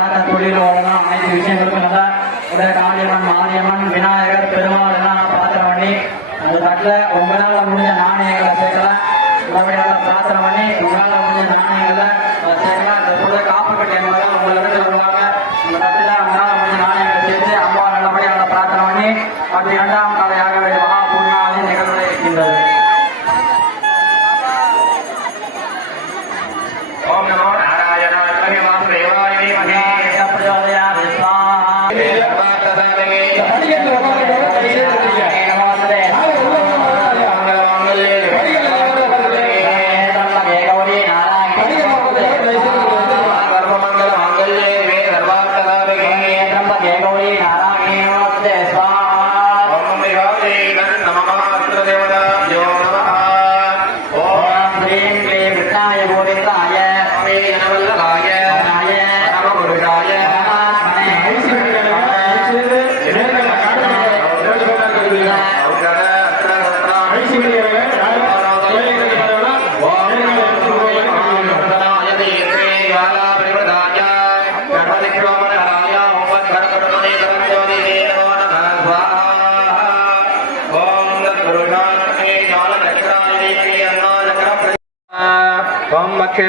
அனைத்து விஷயங்களுக்கும் நல்லா உடல் காளியம்மன் மாரியம்மன் விநாயகர் பெருமாள் எல்லாம் பிரார்த்தனை பண்ணி அந்த தட்டில் உங்களால் முடிஞ்ச நாணயங்களை சேர்க்கலாம். உடனடியாக பிரார்த்தனை பண்ணி உங்களால் முடிஞ்ச நாணயங்களை சேர்க்கலாம். இந்த புள்ள காப்பு கட்டி என்பதெல்லாம் உங்களை இடத்துல வருவாங்க. இந்த தட்டில் உங்களால் முடிஞ்ச நாணயங்களை சேர்த்து அம்மா நல்லபடியாக பிரார்த்தனை பண்ணி அப்படி இரண்டாம் காலையாக வேண்டிய மகா பூர்ணாதி நிகழ்வு இருக்கின்றது. ஓம் நமோ நாராயண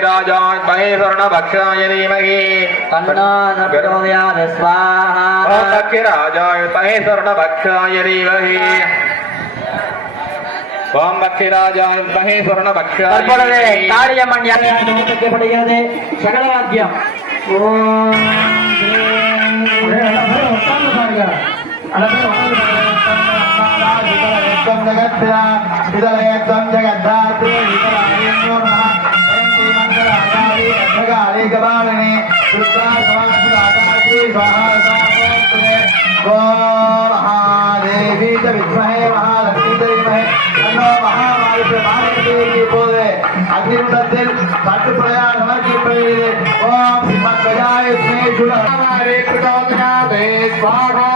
राजाय महेश्वरण भक्षाय धीमहि तन्नो प्रचोदयात् स्वाहा राजाय महेश्वरण भक्षाय धीमहि ओम भक्षराजाय महेश्वरण भक्षाय कालियம்மன் யாகப்படுகிறது சகலவாக்கியம் ஓம் महादेवी विद्महे महालक्ष्मी धीमहि तन्नो महामारी प्रमाणदेवी बोले अग्निकुंडத்தில் பட்டு பிரயாணம் சமர்ப்பிக்கப்படுகிறது. ஓம் சிம்மத்வஜாய ஸ்மேஷுரே பிரச்சோதயாதே ஸ்வாஹா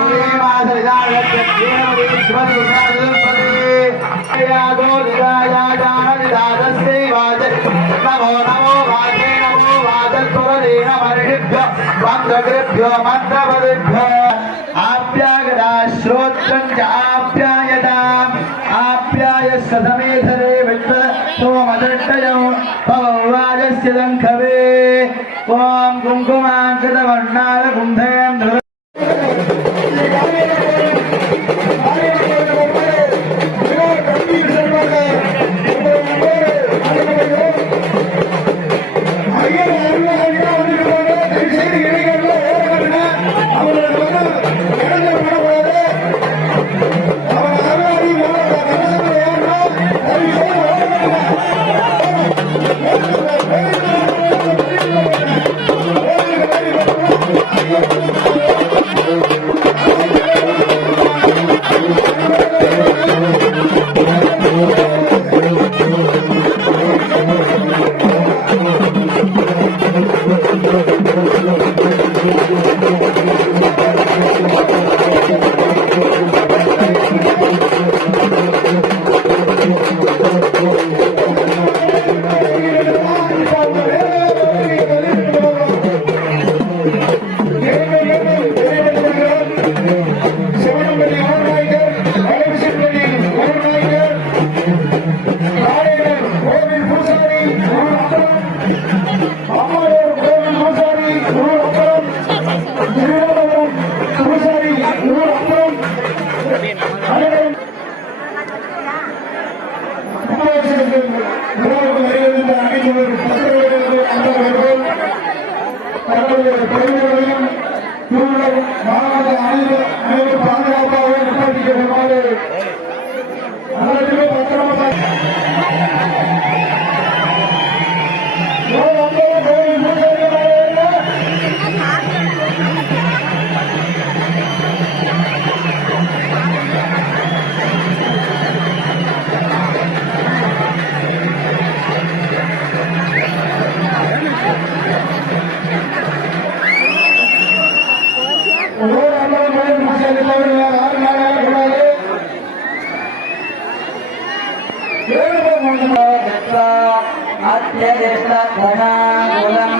ஓம் மாதரியாய பிரத்யேமதி ஸ்வதி உன்னாதுபதி யாதோ நிராயா ஜானதிதாதஸ்தே வாஜ நமோ நமோ வாஜே நமோ வாஜல்புரதேன மரிஷிभ्यो வந்தகிருभ्यो மந்திரபதிभ्यो आप्यायदा श्रोत्रं च आप्यायदाम् आप्याय सदमेधरे विद्व सोमदट्टयो भववाजस्य लङ्घवे ॐ कुङ्कुमाङ्कितवर्णाय कुन्धेन्द्र अत्यधिष्ठधनाकुलं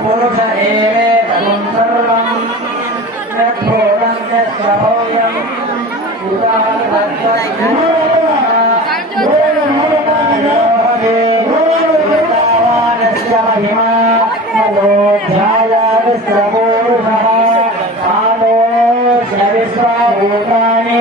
पुरुष एवेदं सर्वं यद्भूतं यत्सहोयं उदाहरणस्य महिमा मनोध्यायाविश्वपूरुषः आलोच्य विश्वभूतानि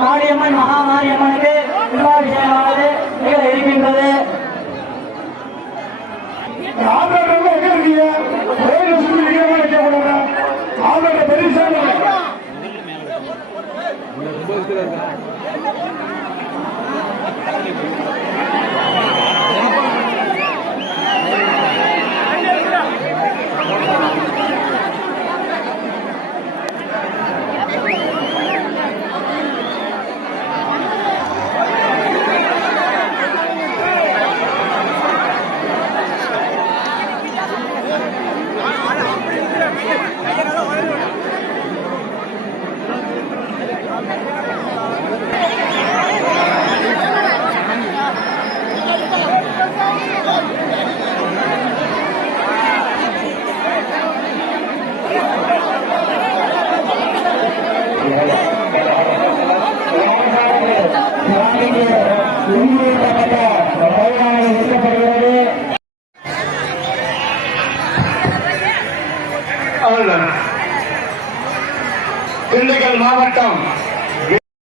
மாரியம்மன் மகாமாரியம்மனுக்கு கும்பாபிஷேகமானது நிகழ இருக்கின்றது. திண்டுக்கல் மாவட்டம்